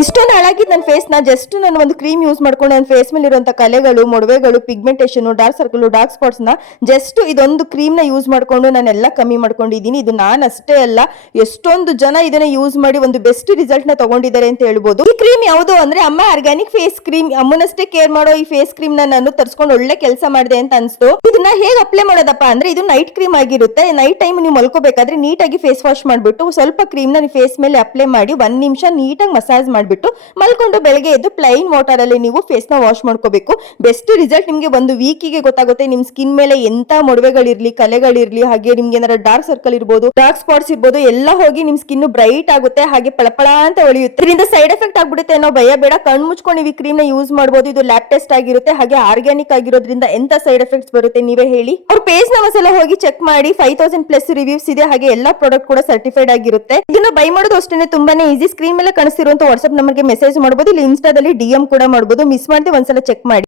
ಇಷ್ಟೊಂದು ಹಾಳಾಗಿದ್ದು ನನ್ನ ಫೇಸ್ ನ ಜಸ್ಟ್ ನಾನು ಒಂದು ಕ್ರೀಮ್ ಯೂಸ್ ಮಾಡ್ಕೊಂಡು ನನ್ನ ಫೇಸ್ ಮೇಲೆ ಇರುವಂತ ಕಲೆಗಳು, ಮೊಡವೆಗಳು, pigmentation, dark circle, dark spots ನ ಜಸ್ಟ್ ಇದೊಂದು ಕ್ರೀಮ್ ನ ಯೂಸ್ ಮಾಡ್ಕೊಂಡು ನಾನೆಲ್ಲ ಕಮ್ಮಿ ಮಾಡ್ಕೊಂಡಿದ್ದೀನಿ. ಇದು ನಾನು ಅಷ್ಟೇ ಅಲ್ಲ, ಎಷ್ಟೊಂದು ಜನ ಇದನ್ನ ಯೂಸ್ ಮಾಡಿ ಒಂದು ಬೆಸ್ಟ್ ರಿಸಲ್ಟ್ ನ ತಗೊಂಡಿದ್ದಾರೆ ಅಂತ ಹೇಳ್ಬೋದು. ಈ ಕ್ರೀಮ್ ಯಾವುದು ಅಂದ್ರೆ ಅಮ್ಮ ಆರ್ಗ್ಯಾನಿಕ್ ಫೇಸ್ ಕ್ರೀಮ್. ಅಮ್ಮನಷ್ಟೇ ಕೇರ್ ಮಾಡೋ ಈ ಫೇಸ್ ಕ್ರೀಮ್ ನಾನು ತರಿಸ್ಕೊಂಡು ಒಳ್ಳೆ ಕೆಲಸ ಮಾಡಿದೆ ಅಂತ ಅನ್ಸ್ತು. ಇದನ್ನ ಹೇಗೆ ಅಪ್ಲೈ ಮಾಡೋದಪ್ಪ ಅಂದ್ರೆ ಇದು ನೈಟ್ ಕ್ರೀಮ್ ಆಗಿರುತ್ತೆ. ನೈಟ್ ಟೈಮ್ ನೀವು ಮಲ್ಕೋಬೇಕಾದ್ರೆ ನೀಟಾಗಿ ಫೇಸ್ ವಾಶ್ ಮಾಡ್ಬಿಟ್ಟು ಸ್ವಲ್ಪ ಕ್ರೀಮ್ ನ ಫೇಸ್ ಮೇಲೆ ಅಪ್ಲೈ ಮಾಡಿ 1 ನಿಮಿಷ ನೀಟಾಗಿ ಮಸಾಜ್ ಮಾಡ್ಬಿಟ್ಟು ಮಲ್ಕೊಂಡು ಬೆಳಗ್ಗೆ ಎದ್ದು ಪ್ಲೈನ್ ವಾಟರ್ ಅಲ್ಲಿ ನೀವು ಫೇಸ್ ನ ವಾಶ್ ಮಾಡ್ಕೋಬೇಕು. ಬೆಸ್ಟ್ ರಿಸಲ್ಟ್ ನಿಮ್ಗೆ ಒಂದು ವೀಕಿಗೆ ಗೊತ್ತಾಗುತ್ತೆ. ನಿಮ್ ಸ್ಕಿನ್ ಮೇಲೆ ಎಂತ ಮೊಡವೆಗಳಿರ್ಲಿ, ಕಲೆಗಳಿರ್ಲಿ, ಹಾಗೆ ನಿಮ್ಗೆ ಏನಾರ ಡಾರ್ಕ್ ಸರ್ಕಲ್ ಇರ್ಬೋದು, ಡಾರ್ಕ್ ಸ್ಪಾಟ್ಸ್ ಇರ್ಬೋದು, ಎಲ್ಲ ಹೋಗಿ ನಿಮ್ ಸ್ಕಿನ್ ಬ್ರೈಟ್ ಆಗುತ್ತೆ, ಹಾಗೆ ಪಳಪಳ ಅಂತ ಹೊಳೆಯುತ್ತೆ. ಇದರಿಂದ ಸೈಡ್ ಎಫೆಕ್ಟ್ ಆಗ್ಬಿಡುತ್ತೆ ಅನ್ನೋ ಭಯ ಬೇಡ. ಕಣ್ಣು ಮುಚ್ಕೊಂಡು ನೀವು ಈ ಕ್ರೀಮ್ ನ ಯೂಸ್ ಮಾಡಬಹುದು. ಇದು ಲ್ಯಾಬ್ ಟೆಸ್ಟ್ ಆಗಿರುತ್ತೆ, ಹಾಗೆ ಆರ್ಗ್ಯಾನಿಕ್ ಆಗಿರೋದ್ರಿಂದ ಎಂತ ಸೈಡ್ ಎಫೆಕ್ಟ್ಸ್ ಬರುತ್ತೆ ನೀವೇ ಹೇಳಿ. ಅವ್ರ ಪೇಜ್ ನ ಒಂದ್ಸಲ ಹೋಗಿ ಚೆಕ್ ಮಾಡಿ. 5000+ ರಿವ್ಯೂಸ್ ಇದೆ, ಹಾಗೆ ಎಲ್ಲಾ ಪ್ರಾಡಕ್ಟ್ ಕೂಡ ಸರ್ಟಿಫೈಡ್ ಆಗಿರುತ್ತೆ. ಇದನ್ನ ಬೈ ಮಾಡೋದು ಅಷ್ಟೇ ತುಂಬಾನೇ ಈಸಿ. ಸ್ಕ್ರೀನ್ ಮೇಲೆ ಕಾಣಿಸ್ತಿರುವಂತ ವಾಟ್ಸ್ಆಪ್ ನಂಬರ್ಗೆ ಮೆಸೇಜ್ ಮಾಡಬಹುದು, ಇಲ್ಲಿ ಇನ್ಸ್ಟಾದಲ್ಲಿ DM ಕೂಡ ಮಾಡಬಹುದು. ಮಿಸ್ ಮಾಡದೆ ಒಂದ್ಸಲ ಚೆಕ್ ಮಾಡಿ.